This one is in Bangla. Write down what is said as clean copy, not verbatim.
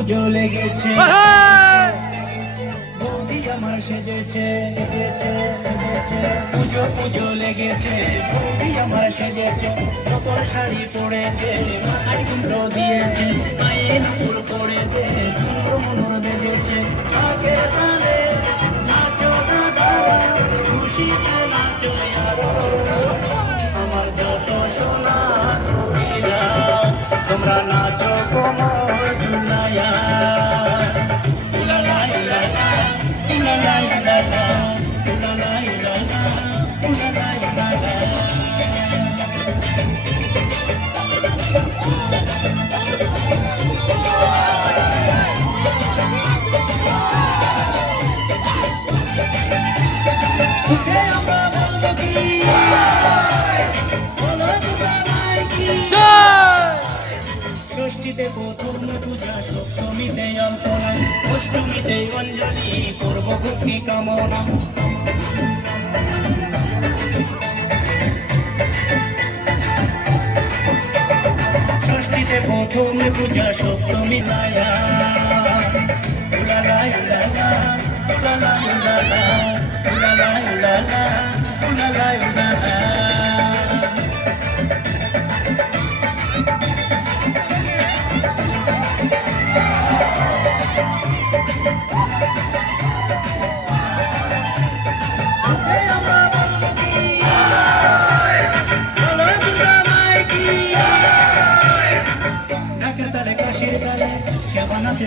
পুজো লেগেছে, বৌদি আমার সেজেছে, পুজো পুজো লেগেছে, বৌদি আমার সেজেছে, নতুন শাড়ি পরেছে, মাথায় কুমড়ো দিয়েছে, পায়ে ফুল পড়েছে, সুন্দর মনোর বেজেছে, আগে তালে নাচো দাদা, খুশিতে নাচো আরো, আমার যত সোনা ছবিরা, তোমরা নাচো কোমর ঝুলাইয়া, উলালা উলালা, উলালা উলালা, উলালা উলালা, উলালা উলালা। আমরা বলবো কি, বলো দুর্গা মাই কি। ষষ্ঠীতে প্রথম পূজা, সপ্তমীতে অল্পনা, অষ্টমীতে অঞ্জলি করব ভক্তি কামনা। ষষ্ঠীতে প্রথম পূজা, সপ্তমী লায়া, উলালা উলালা, উলালা উলালা, উলালা উলালা, উলালা উলালা। ডাকের তালে কাশির তালে কেমন আছে